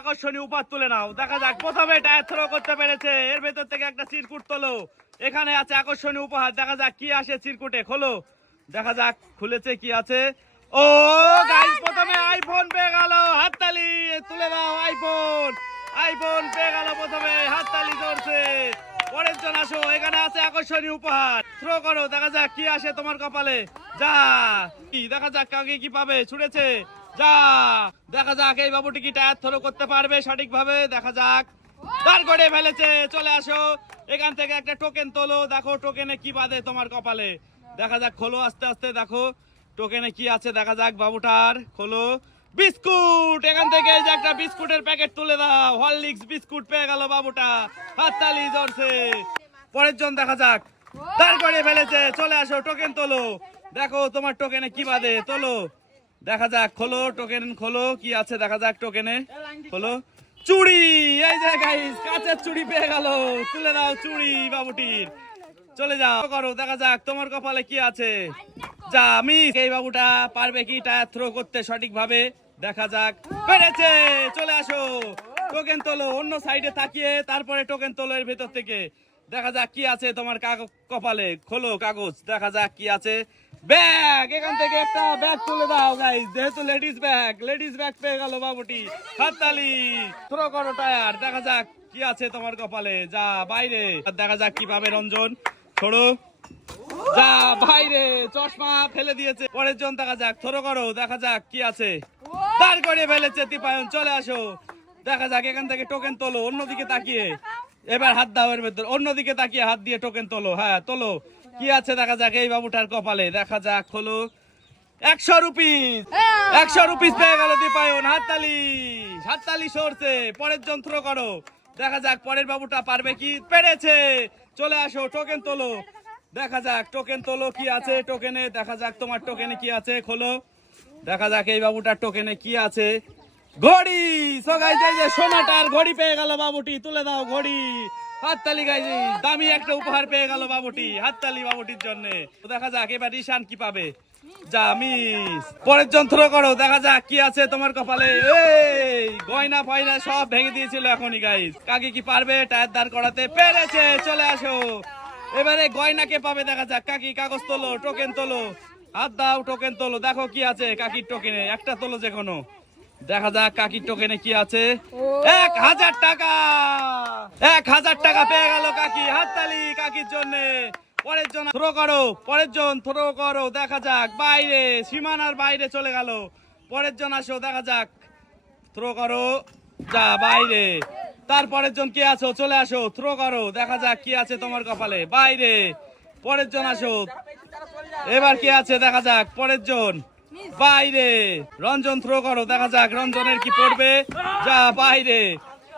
আকর্ষণীয় উপার তুলে নাও। দেখা যাক, প্রথমে টায়ার থ্রো করতে পেরেছে, এর ভেতর থেকে একটা চিরকুট তোলো। এখানে আছে আকর্ষণীয় উপহার, দেখা যাক কি আসে চিরকুটে, খোলো। দেখা যাক, খুলেছে কি আছে। ও গাইস প্রথমে আইফোন পেয়ে গেল, হাততালি, তুলে দাও আইফোন আইফোন পেয়ে গেল প্রথমে, হাততালি ধরছে। পরের জন আসো, এখানে আছে আকর্ষণীয় উপহার। থ্রো করো, দেখা যাক কি আসে তোমার কপালে। যা, কি, দেখা যাক কাকে কি পাবে, ছুড়েছে। যা! দেখা যাক এই বাবুটি কি টায়ার থ্রো করতে পারবে সঠিকভাবে। দেখা যাক। দাঁড় করে ফেলেছে, চলে আসো। এখান থেকে একটা টোকেন তোলো। দেখো টোকেনে কি বাদে তোমার কপালে। দেখা যাক, খোলো আস্তে আস্তে, দেখো। টোকেনে কি আছে, দেখা যাক বাবুটার। খোলো। বিস্কুট! এখান থেকে এই যে একটা বিস্কুটের প্যাকেট তুলে দাও। হরলিক্স বিস্কুট পেয়ে গেল বাবুটা। হাততালি জ্বরছে পরের জন দেখা যাক। দাঁড় করে ফেলেছে, চলে আসো টোকেন তোলো। দেখো তোমার টোকেনে কি বাদে তোলো। দেখা যাক, খোলো টোকেন খোলো, কি আছে, দেখা যাক টোকেনে খোলো। চুড়ি, এই যে গাইস কাঁচের চুড়ি পেয়ে গেল। তুলে দাও চুড়ি, বাবুটির। চলে যাও, করো, দেখা যাক, তোমার কপালে কি আছে? যা আমি এই বাবুটা পারবে কি টায়ার থ্রো করতে সঠিকভাবে? দেখা যাক, পেরেছে, চলে আসো। টোকেন তোলো, অন্য সাইডে তাকিয়ে, তারপরে টোকেন তোলো এর ভেতর থেকে। দেখা যাক কি আছে তোমার কপালে। খোলো কাগজ, দেখা যাক কি আছে। ব্যাগ, এখান থেকে একটা ব্যাগ তুলে দাও গাইস যেহেতু লেডিস ব্যাগ লেডিস ব্যাগ পেয়ে গেল বাবুটি। হাততালি থ্রো করো টায়ার দেখা যাক কি আছে তোমার কপালে। যা বাইরে, দেখা যাক কি পাবে রঞ্জন। ছোড়ো যা বাইরে, চশমা ফেলে দিয়েছে। পরের জন, দেখা যাক থ্রো করো, দেখা যাক কি আছে। দাঁড় করে ফেলেছে তিপায়ন চলে আসো। দেখা যাক, এখান থেকে টোকেন তোলো, অন্যদিকে তাকিয়ে। এবার হাত দাও এর ভেতর। অন্যদিকে তাকিয়ে হাত দিয়ে টোকেন তোলো। হ্যাঁ তোলো। কি আছে? দেখা যাক এই বাবুটার কপালে। দেখা যাক হলো একশো রুপিস একশো রুপিস পেয়ে গেল দীপায়ন। হাততালি। হাততালি সরছে। পরের যন্ত্র করো। দেখা যাক পরের বাবুটা পারবে কি? পেরেছে। চলে আসো টোকেন তোলো। দেখা যাক টোকেন তোলো কি আছে টোকেনে দেখা যাক তোমার টোকেনে কি আছে? খোলো। দেখা যাক এই বাবুটার টোকেনে কি আছে? ঘড়ি। সো গাইজ এই যে সোনাটার ঘড়ি পেয়ে গেল বাবুটি, তুলে দাও ঘড়ি। হাততালি গাইজ দামি একটা উপহার পেয়ে গেল বাবুটি, হাততালি বাবুটির জন্য। দেখা যাক, এবার রিশান কি পাবে। যা মিস পরের যন্ত্র করো, দেখা যাক কি আছে তোমার কপালে। এই, গয়না ফয়না সব ভেঙে দিয়েছিল এখনই গাইজ কাকে কি পারবে? টায়ার দাঁড় করাতে পেরেছে, চলে আসো। এবারে গয়নাকে পাবে দেখা যাক। কাকি কাগজ তোলো টোকেন তোলো। হাত দাও টোকেন তোলো। দেখো কি আছে কাকির টোকেনে একটা তোলো যে কোনো দেখা যাক কাকির টোকেনে কি আছে। এক হাজার টাকা। এক হাজার টাকা পেয়ে গেল কাকি হাততালি কাকির জন্য। পরের জন থ্রো করো পরের জন থ্রো করো দেখা যাক। বাইরে সীমানার বাইরে চলে গেল। পরের জন আসো দেখা যাক। থ্রো করো। যা বাইরে। তারপরের জন কি আছো? চলে আসো থ্রো করো। দেখা যাক কি আছে তোমার কপালে। বাইরে। পরের জন আসো। এবার কি আছে? দেখা যাক। পরের জন। বাইরে। রঞ্জন থ্রো করো, দেখা যাক রঞ্জনের কি পড়বে। যা, বাইরে।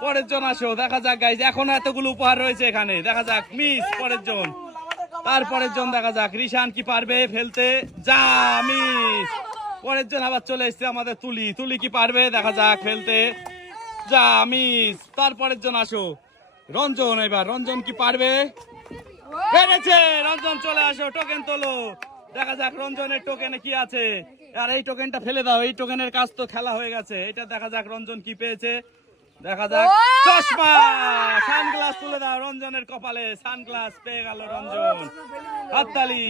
পরের জন আসো, দেখা যাক গাইজ এখন এতগুলো উপহার রয়েছে এখানে। দেখা যাক মিস পরের জন তারপরের জন দেখা যাক, রিশান কি পারবে ফেলতে? যা মিস পরের জন আবার চলে এসছে আমাদের তুলি। তুলি কি পারবে? দেখা যাক, ফেলতে। যা মিস তারপরের জন আসো। রঞ্জন, এবার রঞ্জন কি পারবে? পেরেছে রঞ্জন চলে আসো টোকেন তোলো। দেখা যাক রঞ্জনের টোকেনে কি আছে। আর এই টোকেনটা ফেলে দাও এই টোকেনের কাজ তো খেলা হয়ে গেছে। এটা দেখা যাক রঞ্জন কি পেয়েছে। দেখা যাক। চশমা! সানগ্লাস তুলে দাও রঞ্জনের কপালে। সানগ্লাস পেয়ে গেল রঞ্জন। হাততালি।